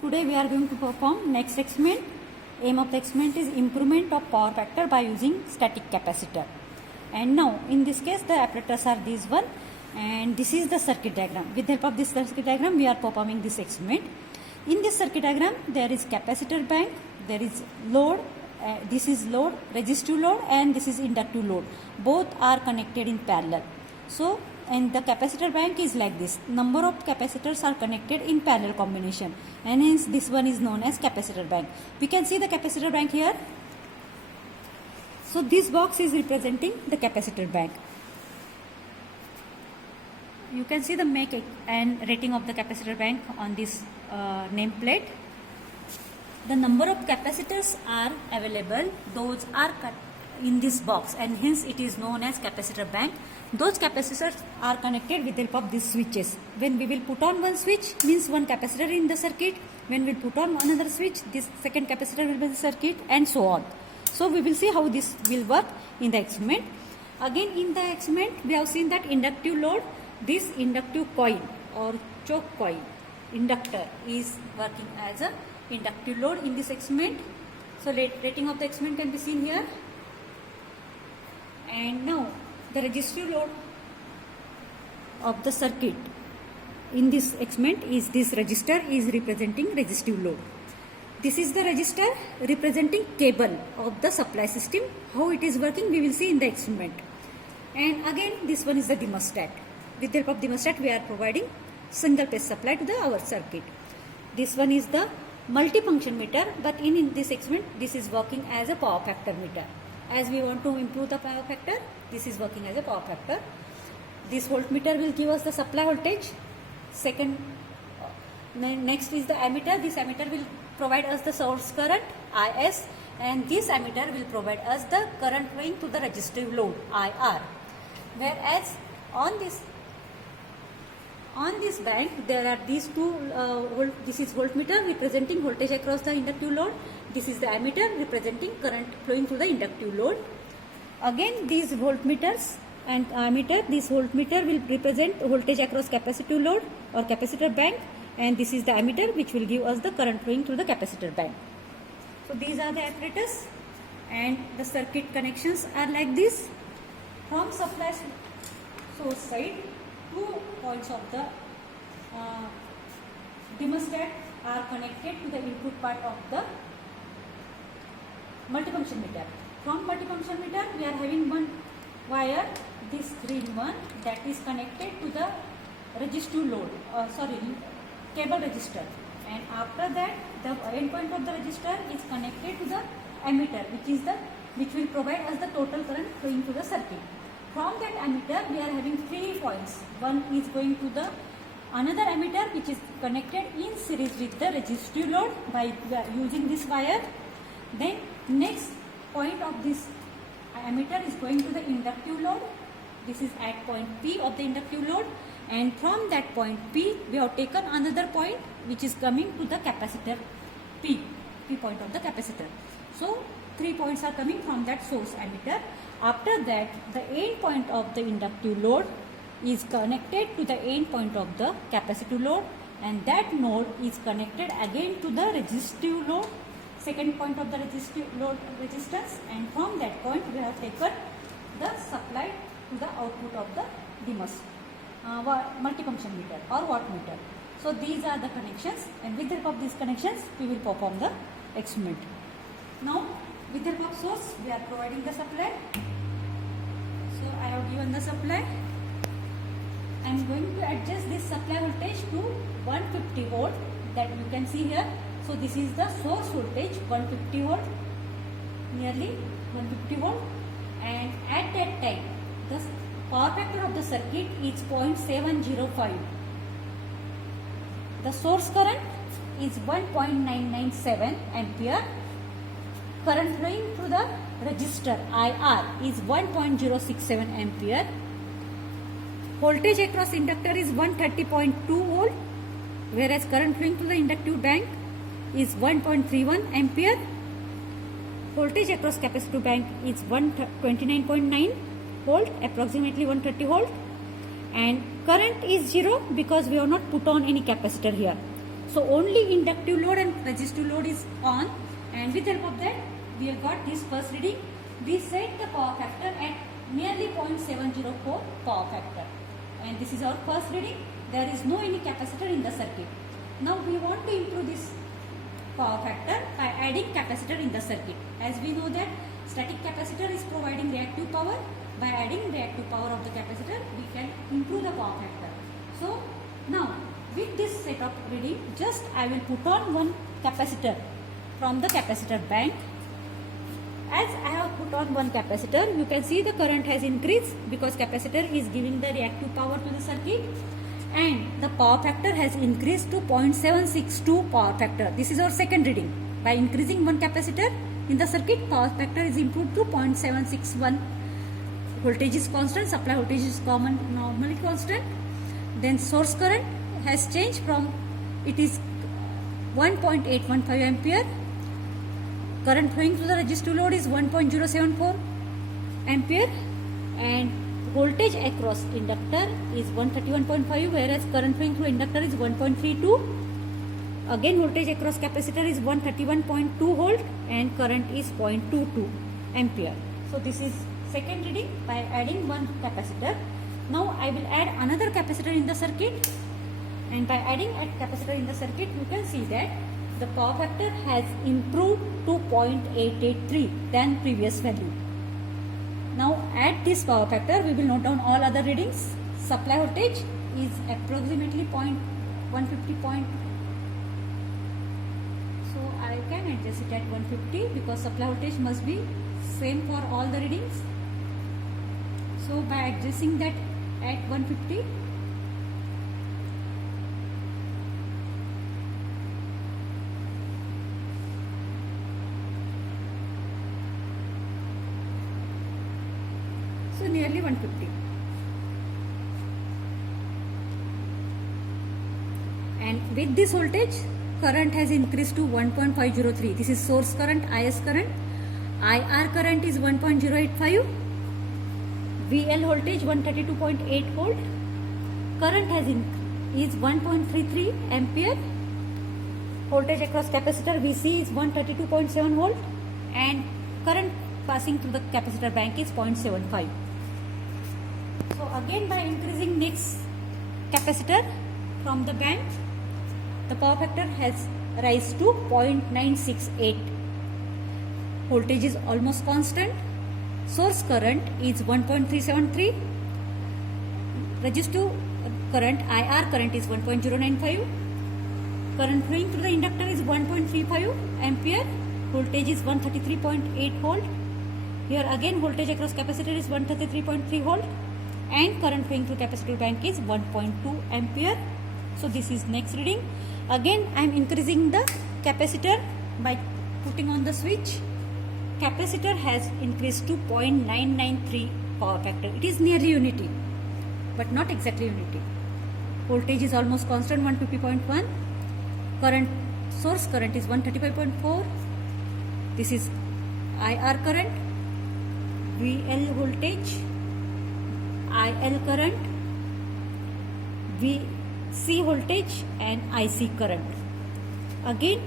Today we are going to perform next experiment. Aim of the experiment is improvement of power factor by using static capacitor. And now in this case the apparatus are these one, and this is the circuit diagram. With the help of this circuit diagram we are performing this experiment. In this circuit diagram there is capacitor bank, there is load, this is load, resistive load, and this is inductive load. Both are connected in parallel. So, and the capacitor bank is like this. Number of capacitors are connected in parallel combination, and hence this one is known as capacitor bank. We can see the capacitor bank here. So this box is representing the capacitor bank. You can see the make and rating of the capacitor bank on this nameplate. The number of capacitors are available, those are cut in this box, and hence it is known as capacitor bank. Those capacitors are connected with the help of these switches. When we will put on one switch, means one capacitor in the circuit. When we put on another switch, this second capacitor will be in the circuit, and so on. So we will see how this will work in the experiment. Again, in the experiment we have seen that inductive load, this inductive coil or choke coil inductor is working as a inductive load in this experiment. So rating of the experiment can be seen here. And now the resistive load of the circuit in this experiment is this resistor is representing resistive load. This is the resistor representing cable of the supply system. How it is working we will see in the experiment. And again this one is the thermostat. With the help of thermostat we are providing single phase supply to our circuit. This one is the multifunction meter, but in this experiment this is working as a power factor meter. As we want to improve the power factor, this is working as a power factor. This voltmeter will give us the supply voltage. Second, next is the ammeter. This ammeter will provide us the source current IS, and this ammeter will provide us the current flowing to the resistive load IR. Whereas on this bank there are these two this is voltmeter representing voltage across the inductive load. This is the ammeter representing current flowing through the inductive load. Again these voltmeters and ammeter, this voltmeter will represent voltage across capacitive load or capacitor bank, and this is the ammeter which will give us the current flowing through the capacitor bank. So these are the apparatus, and the circuit connections are like this. From supply source side, 2 points of the thermostat are connected to the input part of the multifunction meter. From multifunction meter we are having one wire, this green one, that is connected to the resistive load, cable resistor, and after that the end point of the resistor is connected to the ammeter, which will provide us the total current flowing to the circuit. From that ammeter we are having 3 points. One is going to the another ammeter which is connected in series with the resistive load by using this wire. Then next point of this ammeter is going to the inductive load. This is at point P of the inductive load, and from that point P we have taken another point which is coming to the capacitor P point of the capacitor. So 3 points are coming from that source ammeter. After that the end point of the inductive load is connected to the end point of the capacitive load, and that node is connected again to the resistive load, second point of the resistive load resistance, and from that point we have taken the supply to the output of the DMOS multifunction meter or wattmeter. So these are the connections, and with the help of these connections we will perform the experiment. Now with the help of source we are providing the supply. So I have given the supply. I am going to adjust this supply voltage to 150 volt, that you can see here. So this is the source voltage, 150 volt, nearly 150 volt, and at that time the power factor of the circuit is 0.705. The source current is 1.997 ampere. Current flowing through the resistor IR is 1.067 ampere. Voltage across inductor is 130.2 volt, whereas current flowing through the inductive bank is 1.31 ampere. Voltage across capacitive bank is 129.9 volt, approximately 130 volt, and current is 0 because we have not put on any capacitor here. So only inductive load and resistive load is on, and with help of that we have got this first reading. We set the power factor at nearly 0.704 power factor, and this is our first reading. There is no any capacitor in the circuit. Now we want to improve this power factor by adding capacitor in the circuit. As we know that static capacitor is providing reactive power. By adding reactive power of the capacitor, we can improve the power factor. So now with this set of reading, just I will put on one capacitor from the capacitor bank. As I have put on one capacitor, you can see the current has increased because capacitor is giving the reactive power to the circuit, and the power factor has increased to 0.762 power factor. This is our second reading. By increasing one capacitor in the circuit, power factor is improved to 0.761. Voltage is constant, supply voltage is normally constant. Then source current has changed from, it is 1.815 ampere. Current flowing through the resistive load is 1.074 ampere, and voltage across inductor is 131.5, whereas current flowing through inductor is 1.32. Again voltage across capacitor is 131.2 volt and current is 0.22 ampere. So this is second reading by adding one capacitor. Now I will add another capacitor in the circuit, and by adding a capacitor in the circuit, you can see that the power factor has improved to 0.883 than previous value. Now at this power factor, we will note down all other readings. Supply voltage is approximately 150. So I can adjust it at 150 because supply voltage must be same for all the readings. So by adjusting that at 150, so nearly 150, and with this voltage current has increased to 1.503. This is source current, IS current. IR current is 1.085. VL voltage 132.8 volt. Current is 1.33 ampere. Voltage across capacitor VC is 132.7 volt, and current passing through the capacitor bank is 0.75. So again, by increasing next capacitor from the bank, the power factor has rise to 0.968. Voltage is almost constant. Source current is 1.373. Resistive current, IR current, is 1.095. Current flowing through the inductor is 1.35 ampere. Voltage is 133.8 volt. Here again voltage across capacitor is 133.3 volt, and current flowing through capacitor bank is 1.2 ampere. So this is next reading. Again I am increasing the capacitor by putting on the switch. Capacitor has increased to 0.993 power factor. It is nearly unity, but not exactly unity. Voltage is almost constant, 150.1. Current, source current is 135.4. This is IR current, VL voltage, IL current, VC voltage, and IC current. Again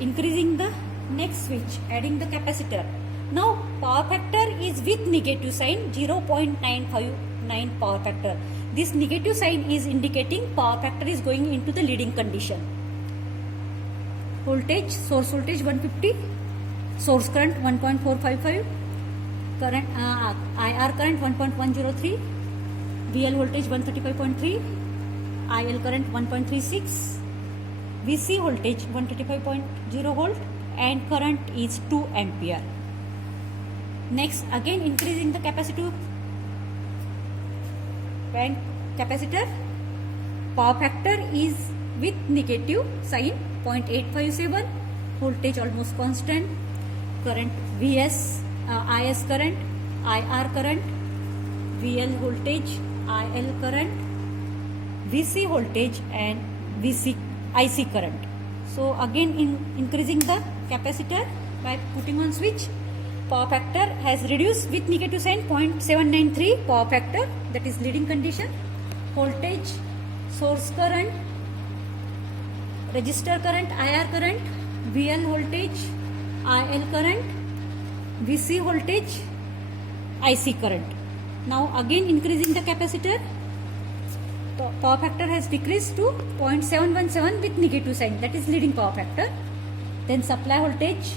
increasing the next switch, adding the capacitor. Now power factor is with negative sign, 0.959 power factor. This negative sign is indicating power factor is going into the leading condition. Voltage, source voltage 150, source current 1.455, current IR current 1.103, VL voltage 135.3, IL current 1.36, VC voltage 135.0 volt, and current is 2 ampere. Next, again increasing the capacitor bank capacitor. Power factor is with negative sign, 0.857. Voltage almost constant. Current IS current, IR current, VL voltage, IL current, VC voltage, and IC current. So again increasing the capacitor by putting on switch. Power factor has reduced with negative sign, 0.793 power factor, that is leading condition. Voltage, source current, register current, IR current, VL voltage, IL current, VC voltage, IC current. Now again increasing the capacitor, the power factor has decreased to 0.717 with negative sign, that is leading power factor. Then supply voltage,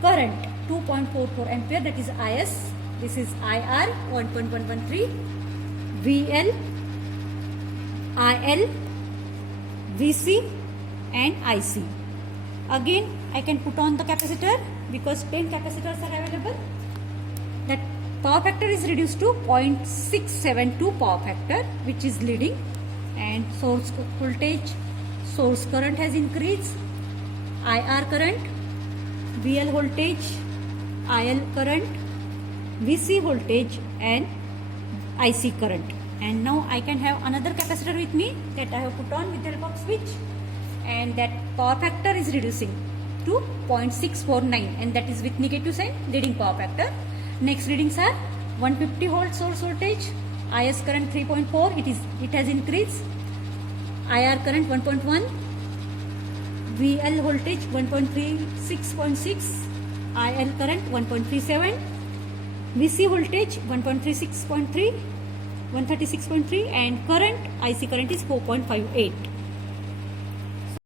current 2.44 ampere, that is IS. This is IR 1.113, VL, IL, VC and IC. Again I can put on the capacitor because 10 capacitors are available. That power factor is reduced to 0.672 power factor, which is leading, and source voltage, source current has increased, IR current, VL voltage, IL current, VC voltage and IC current. And now I can have another capacitor with me that I have put on with the help of switch, and that power factor is reducing to 0.649, and that is with negative sign, leading power factor. Next readings are 150 volt source voltage, IS current 3.4, it has increased, IR current 1.1, VL voltage 1.36.6, IL current 1.37, VC voltage 1.36.3, 136.3, and current IC current is 4.58.